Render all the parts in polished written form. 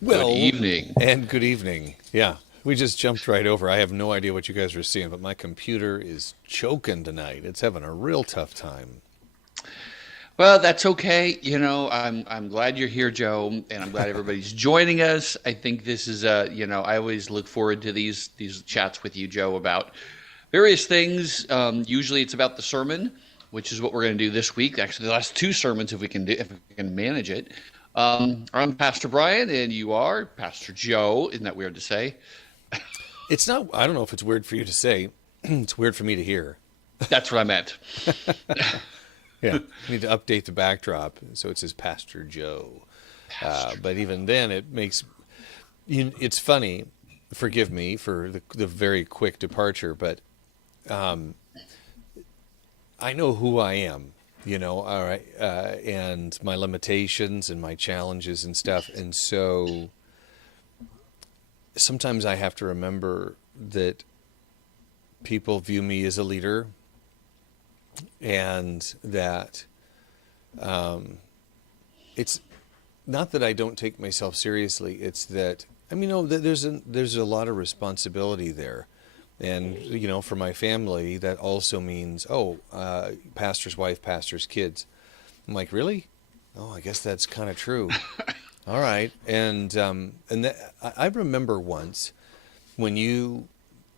Good Well, evening. and good evening. Yeah, we just jumped right over. I have no idea what you guys are seeing, but my computer is choking tonight. It's having a real tough time. Well, that's okay. I'm glad you're here, Joe, and I'm glad everybody's joining us. I think this is I always look forward to these chats with you, Joe, about various things. Usually, it's about the sermon, which is what we're going to do this week. Actually, the last two sermons, if we can manage it. I'm Pastor Brian, and you are Pastor Joe. Isn't that weird to say? It's not, I don't know if it's weird for you to say, it's weird for me to hear. That's what I meant. Yeah, I need to update the backdrop so it says Pastor Joe. Pastor But Joe. even then, it's funny. Forgive me for the very quick departure, but I know who I am, all right, and my limitations and my challenges and stuff. And so sometimes I have to remember that people view me as a leader and that it's not that I don't take myself seriously. It's that, I mean, there's a lot of responsibility there. And, for my family, that also means, pastor's wife, pastor's kids. I'm like, really? Oh, I guess that's kind of true. All right. And I remember once when you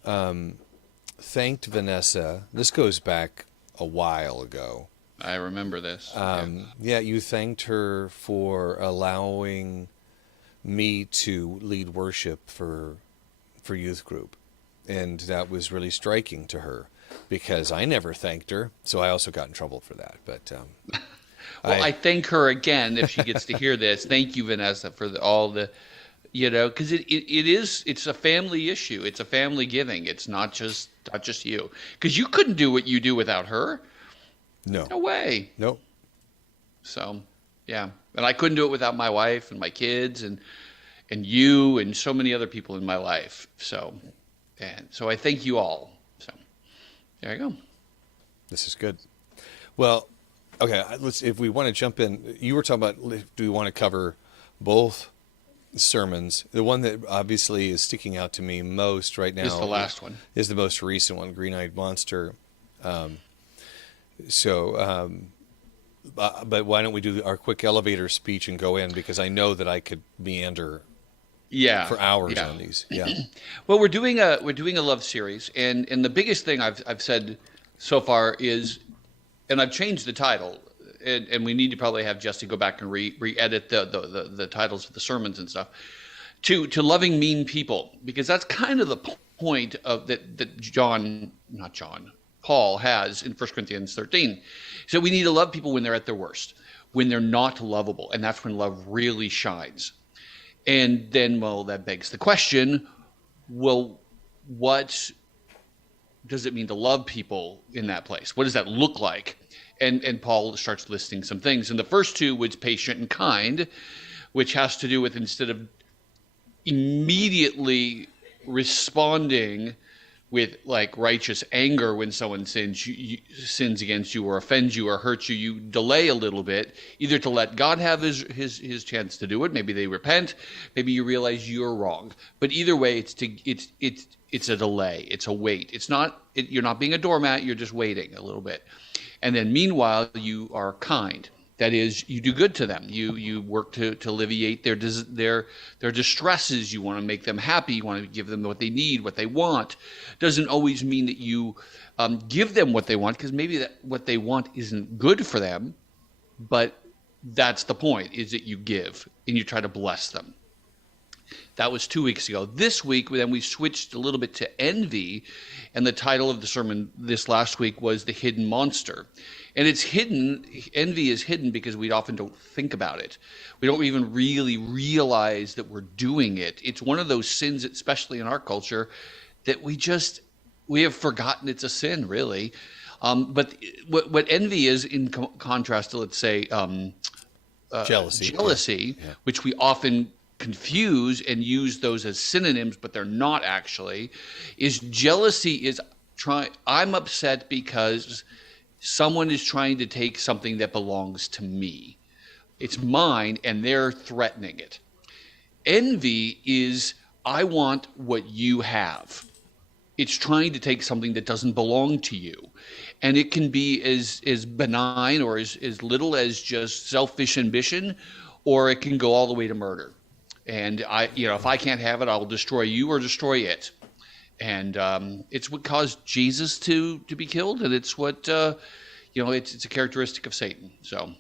thanked Vanessa. This goes back a while ago. I remember this. Yeah. Yeah, you thanked her for allowing me to lead worship for youth group, and that was really striking to her because I never thanked her, so I also got in trouble for that. But Well, I I thank her again if she gets to hear this. Thank you, Vanessa, for all the, because it's a family issue. It's a family giving. It's not just you. Because you couldn't do what you do without her. no, No way. no, So, yeah. And I couldn't do it without my wife and my kids and you and so many other people in my life. So I thank you all. So there you go. this is good. Well, okay, let's if we want to jump in. You were talking about do we want to cover both sermons? The one that obviously is sticking out to me most right This is the now last one. is the most recent one, Green-Eyed Monster. So, but why don't we do our quick elevator speech and go in because I know that I could meander Yeah. for hours Yeah. on these. Yeah. Well, we're doing a love series, and the biggest thing I've said so far is, and I've changed the title, and we need to probably have Jesse go back and re-edit the titles of the sermons and stuff to loving mean people, because that's kind of the point of that not John, Paul has in 1 Corinthians 13. So we need to love people when they're at their worst, when they're not lovable, and that's when love really shines. And then, well, that begs the question, well, what does it mean to love people in that place? What does that look like? And Paul starts listing some things. And the first two was patient and kind, which has to do with instead of immediately responding with like righteous anger when someone sins against you or offends you or hurts you, you delay a little bit, either to let God have his chance to do it. Maybe they repent, maybe you realize you're wrong. But either way, it's a delay, it's a wait. You're not being a doormat, you're just waiting a little bit. And then meanwhile, you are kind. That is, you do good to them. You work to alleviate their distresses. You want to make them happy. You want to give them what they need, what they want. Doesn't always mean that you give them what they want, because maybe what they want isn't good for them. But that's the point: is that you give and you try to bless them. That was 2 weeks ago. This week, then we switched a little bit to envy, and the title of the sermon this last week was The Hidden Monster. And it's hidden, envy is hidden because we often don't think about it. We don't even really realize that we're doing it. It's one of those sins, especially in our culture, that we have forgotten it's a sin, really. But what envy is in contrast to, let's say, Jealousy. jealousy, Yeah. which we often confuse and use those as synonyms, but they're not actually, is jealousy is I'm upset because someone is trying to take something that belongs to me. It's mine and they're threatening it. Envy is, I want what you have. It's trying to take something that doesn't belong to you. And it can be as benign or as little as just selfish ambition, or it can go all the way to murder. And if I can't have it, I'll destroy you or destroy it. And it's what caused Jesus to be killed, and it's what it's a characteristic of Satan. So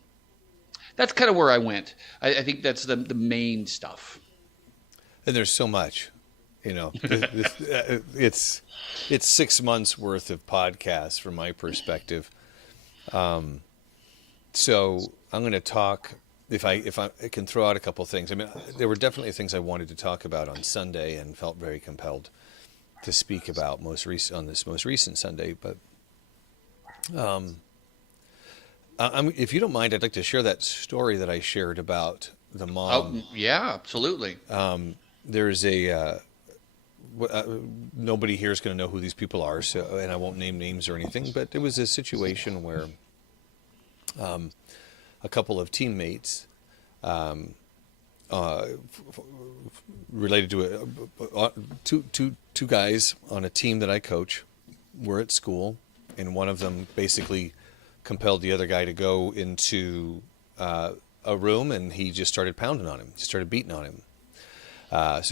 that's kind of where I went. I think that's the main stuff. And there's so much, it's 6 months worth of podcasts from my perspective. So I'm going to talk, if I can throw out a couple things. I mean, there were definitely things I wanted to talk about on Sunday and felt very compelled to speak about on this most recent Sunday. But if you don't mind, I'd like to share that story that I shared about the mom. Oh, yeah, absolutely. There's nobody here is going to know who these people are, so, and I won't name names or anything, but it was a situation where a couple of teammates related to two guys on a team that I coach were at school, and one of them basically compelled the other guy to go into a room, and he just started pounding on him, just started beating on him. When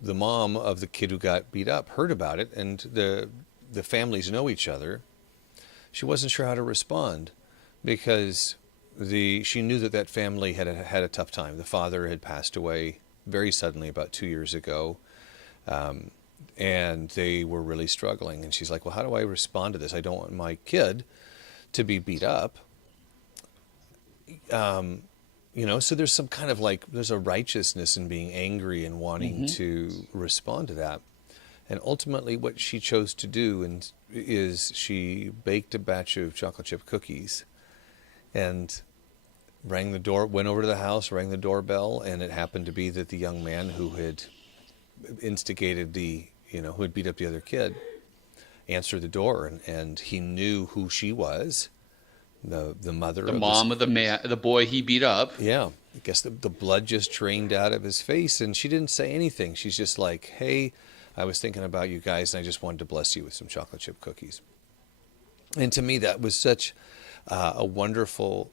the mom of the kid who got beat up heard about it, and the families know each other, she wasn't sure how to respond, because she knew that family had a tough time. The father had passed away very suddenly about 2 years ago, and they were really struggling. And she's like, well, how do I respond to this? I don't want my kid to be beat up. So there's some kind of there's a righteousness in being angry and wanting to respond to that. And ultimately what she chose to do is she baked a batch of chocolate chip cookies and rang the door, went over to the house, rang the doorbell, and it happened to be that the young man who had instigated who had beat up the other kid answered the door, and he knew who she was. The mother, the mom of the boy he beat up. Yeah, I guess the blood just drained out of his face, and she didn't say anything. She's just like, "Hey, I was thinking about you guys, and I just wanted to bless you with some chocolate chip cookies." And to me, that was such a wonderful,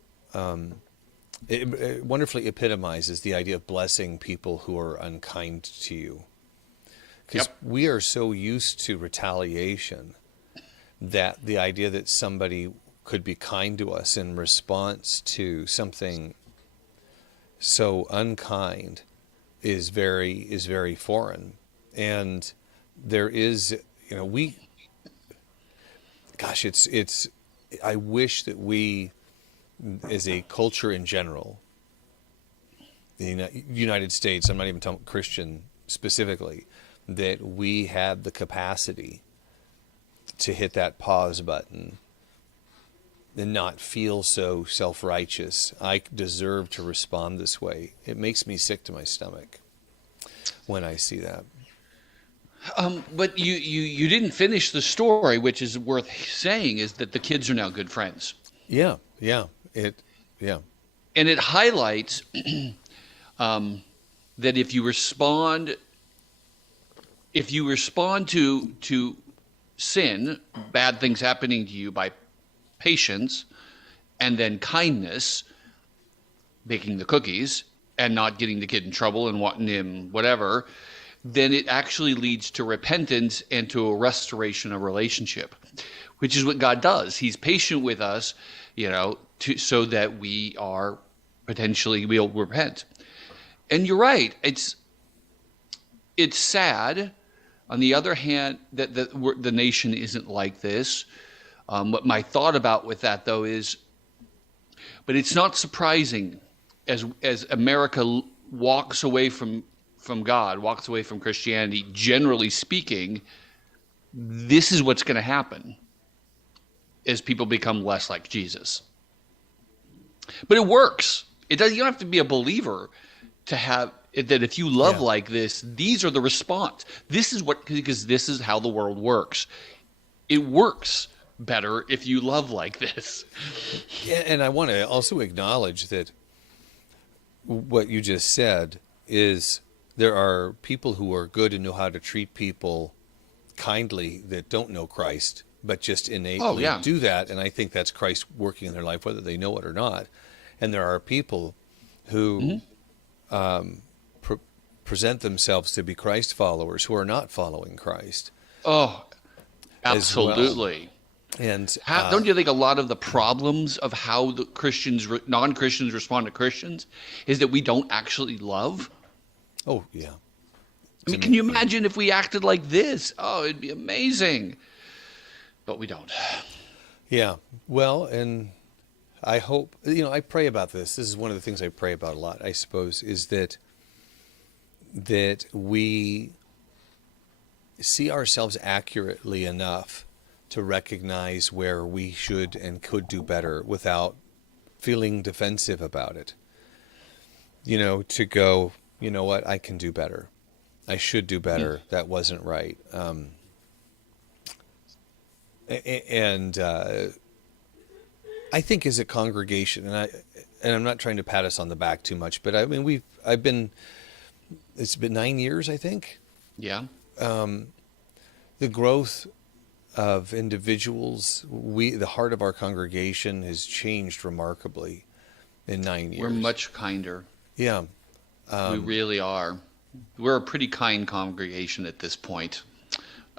it wonderfully epitomizes the idea of blessing people who are unkind to you, because we are so used to retaliation that the idea that somebody could be kind to us in response to something so unkind is very foreign. And there is, I wish that we, as a culture in general, the United States, I'm not even talking Christian specifically, that we had the capacity to hit that pause button and not feel so self-righteous. I deserve to respond this way. It makes me sick to my stomach when I see that. But you didn't finish the story, which is worth saying, is that the kids are now good friends. Yeah. And it highlights that if you respond to sin, bad things happening to you, by patience and then kindness, baking the cookies and not getting the kid in trouble and wanting him whatever, then it actually leads to repentance and to a restoration of relationship, which is what God does. He's patient with us, so that we'll repent. And you're right. It's sad. On the other hand, that the nation isn't like this. What my thought about with that, though, is, but it's not surprising as America walks away from God, walks away from Christianity, generally speaking, this is what's going to happen as people become less like Jesus. But it works. You don't have to be a believer to have that. If you love like this, these are the response. Because this is how the world works. It works better if you love like this. Yeah, and I want to also acknowledge that what you just said is there are people who are good and know how to treat people kindly that don't know Christ, but just Oh innately yeah. do that. And I think that's Christ working in their life, whether they know it or not. And there are people who present themselves to be Christ followers who are not following Christ Oh, as well. absolutely. And Don't you think a lot of the problems of how the non-Christians respond to Christians is that we don't actually love? oh yeah, I to mean, can me, you yeah, imagine if we acted like this? Oh, it'd be amazing. But we don't. yeah. Well, and I hope I pray about this. This is one of the things I pray about a lot, I suppose, is that we see ourselves accurately enough to recognize where we should and could do better without feeling defensive about it. To go, you know what, I can do better. I should do better. That wasn't right. And I think as a congregation, and I'm not trying to pat us on the back too much, but I mean, it's been 9 years, I think. Yeah. The growth of individuals, the heart of our congregation has changed remarkably in 9 years. We're much kinder. Yeah. We really are. We're a pretty kind congregation at this point.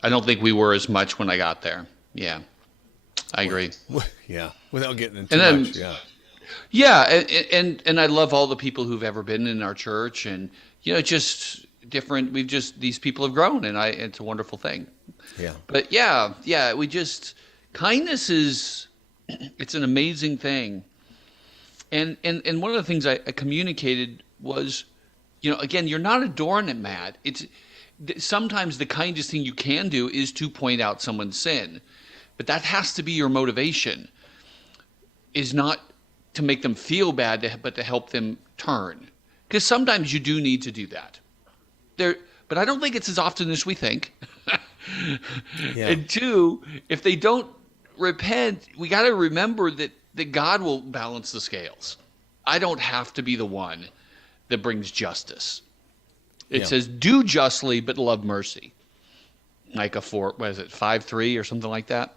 I don't think we were as much when I got there. Yeah, I agree. Yeah. Without getting into And then, much. Yeah. yeah, and I love all the people who've ever been in our church, and just different. These people have grown, and it's a wonderful thing. Yeah. But yeah, kindness it's an amazing thing. And one of the things I communicated was, again, you're not a doormat. Sometimes the kindest thing you can do is to point out someone's sin, but that has to be your motivation. Is not to make them feel bad, but to help them turn. Because sometimes you do need to do that. But I don't think it's as often as we think. Yeah. And two, if they don't repent, we got to remember that God will balance the scales. I don't have to be the one that brings justice. It Yeah. says, do justly, but love mercy. Like 5:3 or something like that?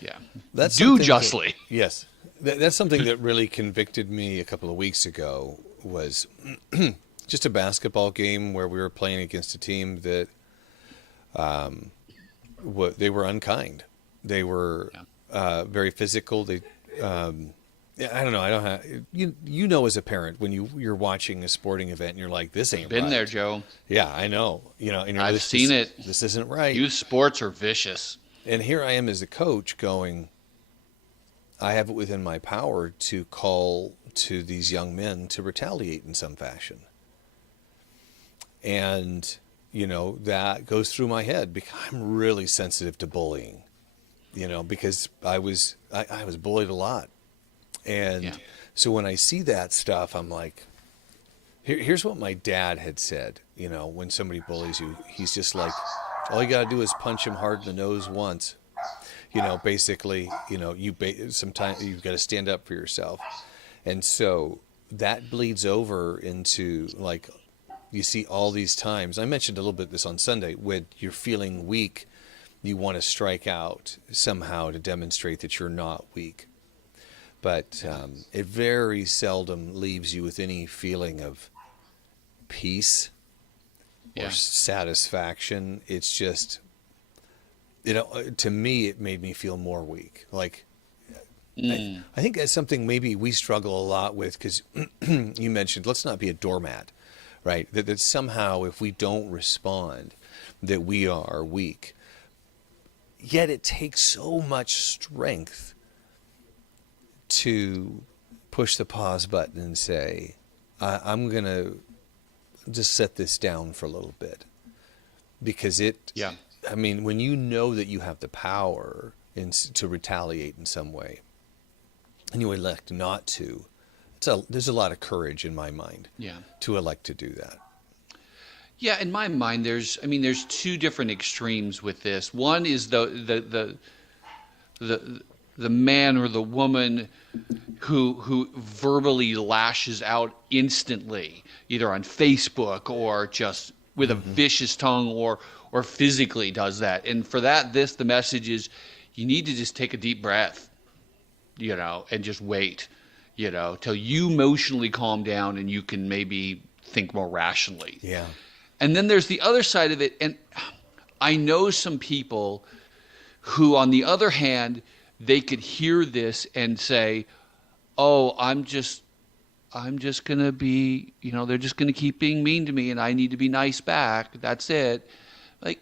Yeah. That's Do something justly. Yes. That's something that really convicted me a couple of weeks ago was just a basketball game where we were playing against a team that they were unkind. They were very physical. I don't know. I don't have as a parent when you're watching a sporting event and you're like, this ain't Been right. there, Joe. Yeah, I know. And I've seen it. This isn't right. Youth sports are vicious. And here I am as a coach going, I have it within my power to call to these young men to retaliate in some fashion. And, that goes through my head because I'm really sensitive to bullying, because I was bullied a lot. And so when I see that stuff, I'm like, here's what my dad had said, when somebody bullies you, he's just like, all you got to do is punch him hard in the nose once. Basically, sometimes you've got to stand up for yourself. And so that bleeds over into like, you see all these times. I mentioned a little bit this on Sunday when you're feeling weak, you want to strike out somehow to demonstrate that you're not weak. But it very seldom leaves you with any feeling of peace or satisfaction. It's just, to me, it made me feel more weak. Like, I think that's something maybe we struggle a lot with because you mentioned, let's not be a doormat, right? That somehow if we don't respond, that we are weak. Yet it takes so much strength to push the pause button and say, I'm going to just set this down for a little bit. Because when you know that you have the power to retaliate in some way, and you elect not to, there's a lot of courage in my mind to elect to do that. Yeah, in my mind, there's two different extremes with this. One is the the man or the woman who verbally lashes out instantly, either on Facebook or just with a vicious tongue, or physically does that. And for that, the message is, you need to just take a deep breath, and just wait, till you emotionally calm down and you can maybe think more rationally. Yeah. And then there's the other side of it. And I know some people who, on the other hand, they could hear this and say, oh, I'm just going to be, they're just going to keep being mean to me and I need to be nice back. That's it. Like,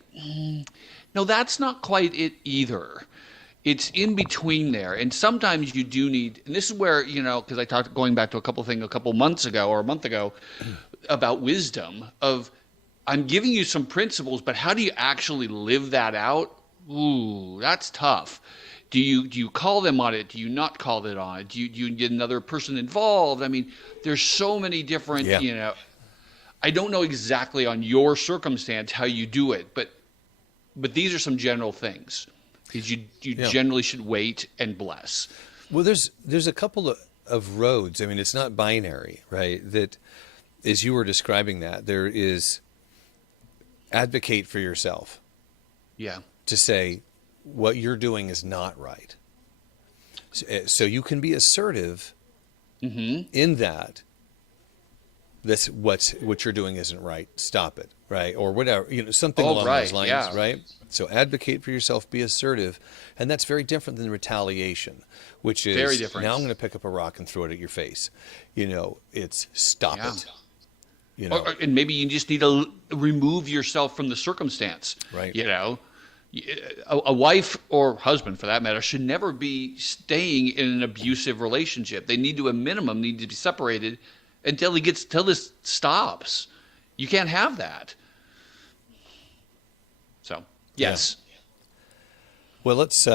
no, that's not quite it either. It's in between there. And sometimes you do need, and this is where, because I talked, going back to a couple months ago or a month ago, about wisdom of, I'm giving you some principles, but how do you actually live that out? Ooh, that's tough. Do you call them on it? Do you not call it on it? Do you get another person involved? I mean, there's so many different, I don't know exactly on your circumstance how you do it, but these are some general things. Is you generally should wait and bless. Well, there's a couple of roads. I mean, it's not binary, right? That, as you were describing that, there is advocate for yourself. Yeah. To say what you're doing is not right. So you can be assertive in that. That's what you're doing isn't right. Stop it, right? Or whatever, something along those lines, right? So advocate for yourself, be assertive, and that's very different than retaliation, which is very different. Now I'm going to pick up a rock and throw it at your face. It's stop it. And maybe you just need to remove yourself from the circumstance, right? A wife or husband, for that matter, should never be staying in an abusive relationship. They need to, a minimum, need to be separated until this stops. You can't have that. So, yes. Yeah. Well, let's,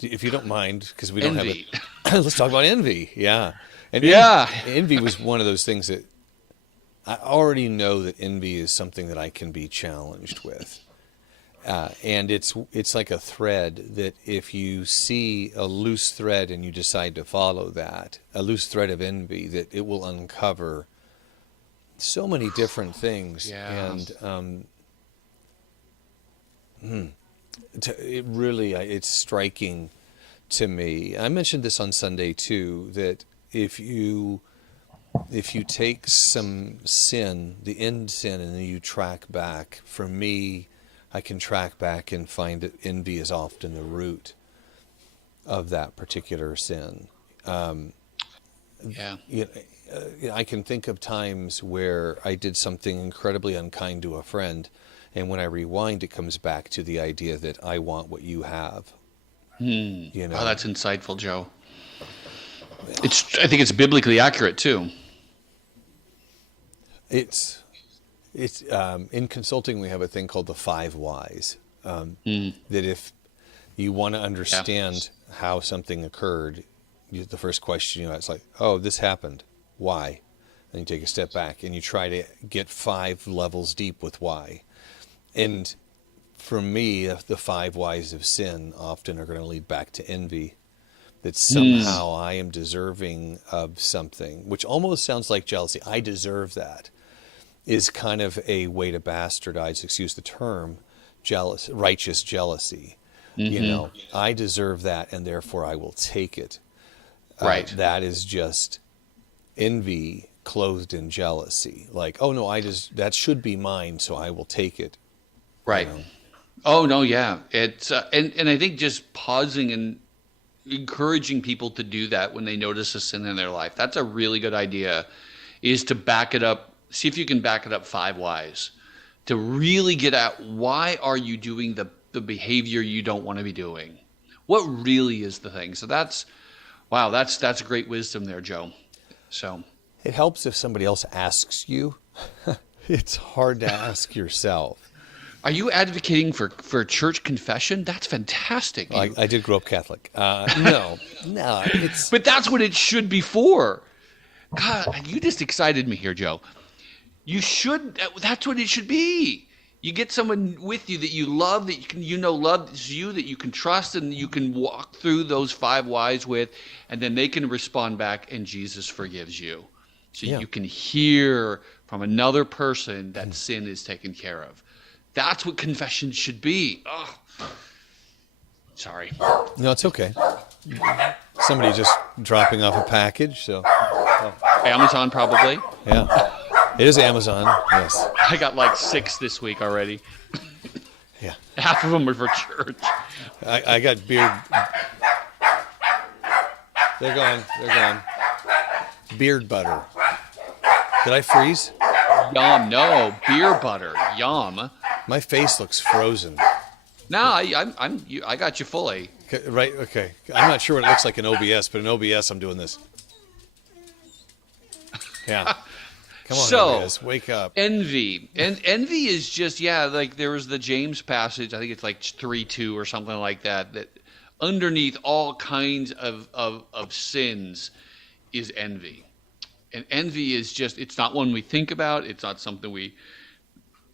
if you don't mind, because we don't envy. have it. Let's talk about envy. Yeah. And envy was one of those things that I already know that envy is something that I can be challenged with. And it's like a thread that if you see a loose thread and you decide to follow that, a loose thread of envy, that it will uncover so many different things. Yeah. And it's striking to me. I mentioned this on Sunday too, that if you take some sin, the end sin, and then you track back, for me, I can track back and find that envy is often the root of that particular sin. I can think of times where I did something incredibly unkind to a friend, and when I rewind, it comes back to the idea that I want what you have. Oh, that's insightful, Joe. I think it's biblically accurate too. It's in consulting, we have a thing called the 5 whys. That if you want to understand how something occurred, the first question it's like, oh, this happened. Why? And you take a step back and you try to get 5 levels deep with why. And for me, the 5 whys of sin often are going to lead back to envy. That somehow I am deserving of something, which almost sounds like jealousy. I deserve that. Is kind of a way to bastardize, excuse the term, righteous jealousy. I deserve that, and therefore I will take it. Right. That is just envy clothed in jealousy. Like, oh no, that should be mine, so I will take it. Right. Oh no, yeah. It's and I think just pausing and encouraging people to do that when they notice a sin in their life. That's a really good idea. Is to back it up. See if you can back it up 5 whys to really get at why are you doing the behavior you don't want to be doing? What really is the thing? So that's great wisdom there, Joe. So it helps if somebody else asks you. It's hard to ask yourself. Are you advocating for church confession? That's fantastic. I did grow up Catholic. No. But that's what it should be for. God, you just excited me here, Joe. You should. That's what it should be. You get someone with you that you love, that you know loves you, that you can trust, and you can walk through those five whys with, and then they can respond back, and Jesus forgives you. So Yeah. you can hear from another person that sin is taken care of. That's what confession should be. Oh, sorry. No, it's okay. Somebody just dropping off a package. So, oh, Amazon probably. yeah, it is Amazon. Yes. I got like 6 this week already. Yeah. Half of them are for church. I got beard. They're gone. They're gone. Beard butter. Did I freeze? Yum. No, beer butter. Yum. My face looks frozen. No, I got you fully. Okay, right? Okay. I'm not sure what it looks like in OBS, but in OBS, I'm doing this. Yeah. Come on, So, OBS, wake up. Envy. And envy is just, yeah, like there was the James passage, I think it's like 3:2 or something like that, that underneath all kinds of sins is envy. And envy is just, it's not one we think about. It's not something we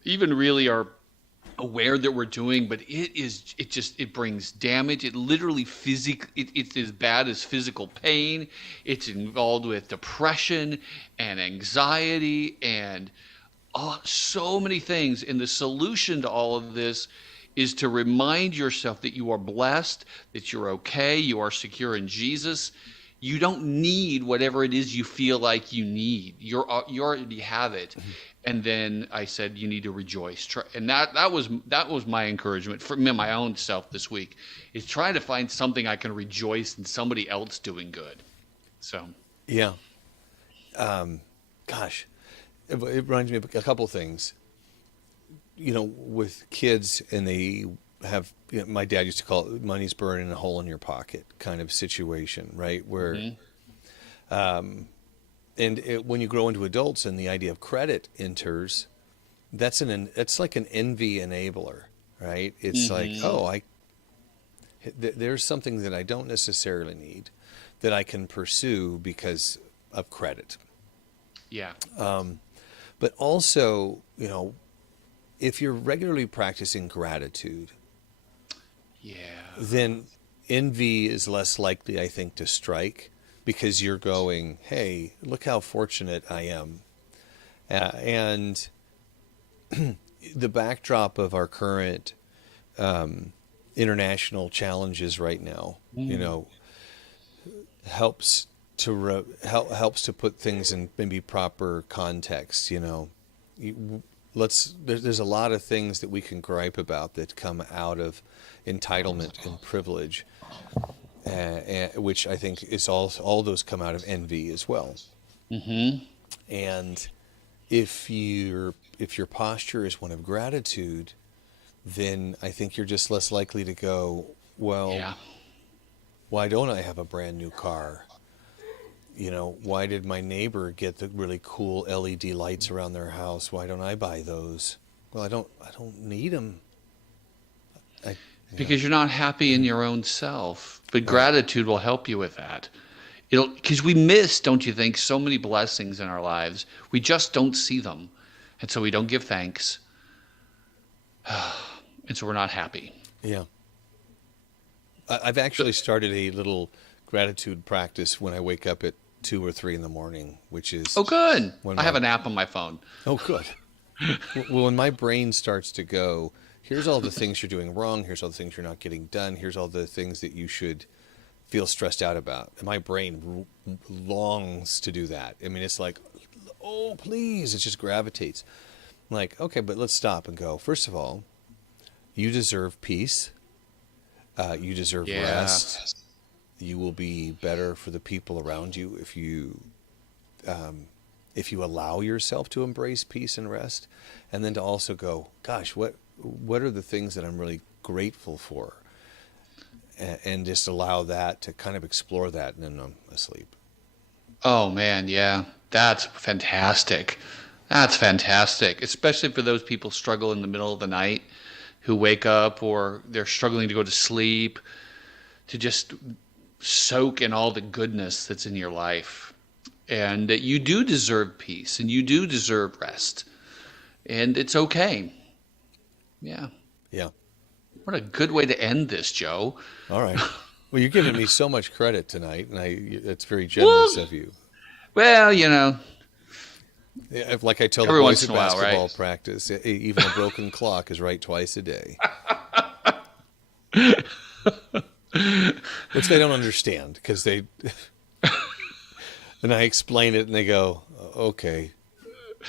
even really are aware that we're doing, but it brings damage. It literally it's as bad as physical pain. It's involved with depression and anxiety and so many things. And the solution to all of this is to remind yourself that you are blessed, that you're okay, you are secure in Jesus. You don't need whatever it is you feel like you need. You already have it. And then I said, you need to rejoice. And that was my encouragement for me, my own self this week, is trying to find something I can rejoice in somebody else doing good. So, Yeah. Gosh, it reminds me of a couple things. You know, with kids, and they have, you know, my dad used to call it money's burning a hole in your pocket kind of situation, right? Where, when you grow into adults and the idea of credit enters, it's like an envy enabler, right? It's like, oh, there's something that I don't necessarily need that I can pursue because of credit. yeah. But also, you know, if you're regularly practicing gratitude, Yeah. then envy is less likely, I think, to strike, because you're going, hey, look how fortunate I am. And the backdrop of our current international challenges right now, you know, helps to put things in maybe proper context. You know, there's a lot of things that we can gripe about that come out of entitlement and privilege, which I think is all those come out of envy as well. And if your posture is one of gratitude, then I think you're just less likely to go, well, Yeah. why don't I have a brand new car? You know, why did my neighbor get the really cool LED lights around their house? Why don't I buy those? Well, I don't need them. Because you're not happy in your own self. But gratitude will help you with that. Because we miss, don't you think, so many blessings in our lives. We just don't see them. And so we don't give thanks. And so we're not happy. Yeah. I've actually started a little gratitude practice when I wake up at 2 or 3 in the morning, which is... Oh, good. When I have an app on my phone. Oh, good. Well, when my brain starts to go, here's all the things you're doing wrong, here's all the things you're not getting done, here's all the things that you should feel stressed out about. And my brain longs to do that. I mean, it's like, oh, please. It just gravitates. I'm like, okay, but let's stop and go. First of all, you deserve peace. You deserve rest. You will be better for the people around you if you allow yourself to embrace peace and rest. And then to also go, gosh, what are the things that I'm really grateful for? And just allow that to kind of explore that, and then I'm asleep. Oh, man, yeah. That's fantastic. That's fantastic. Especially for those people struggle in the middle of the night who wake up or they're struggling to go to sleep, to just soak in all the goodness that's in your life. And that you do deserve peace and you do deserve rest. And it's okay. Yeah. Yeah. What a good way to end this, Joe. All right. Well, you're giving me so much credit tonight, and that's very Well, generous of you. well, Yeah, like I tell the every boys once at in a while, right? basketball practice, even a broken clock is right twice a day. Which they don't understand because they. And I explain it, and they go, "Okay,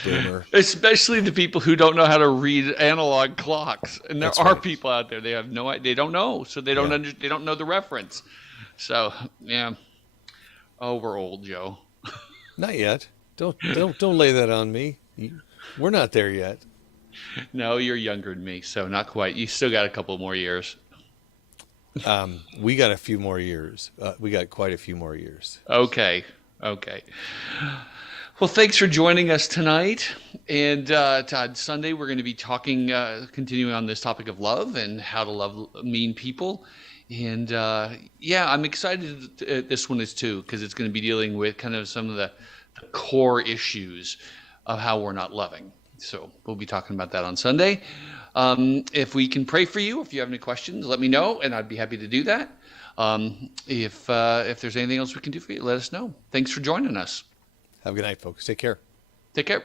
boomer." Especially the people who don't know how to read analog clocks, and there That's are right. people out there they have no idea, they don't know, so they don't Yeah. they don't know the reference. So yeah, oh, we're old, Joe. Not yet. Don't lay that on me. We're not there yet. No, you're younger than me, so not quite. You still got a couple more years. We got a few more years. We got quite a few more years. Okay, okay. Well, thanks for joining us tonight. And Todd, Sunday we're going to be talking, continuing on this topic of love and how to love mean people. And yeah, I'm excited this one is too, because it's going to be dealing with kind of some of the core issues of how we're not loving. So we'll be talking about that on Sunday. If we can pray for you, if you have any questions, let me know, and I'd be happy to do that. If there's anything else we can do for you, let us know. Thanks for joining us. Have a good night, folks. Take care. Take care.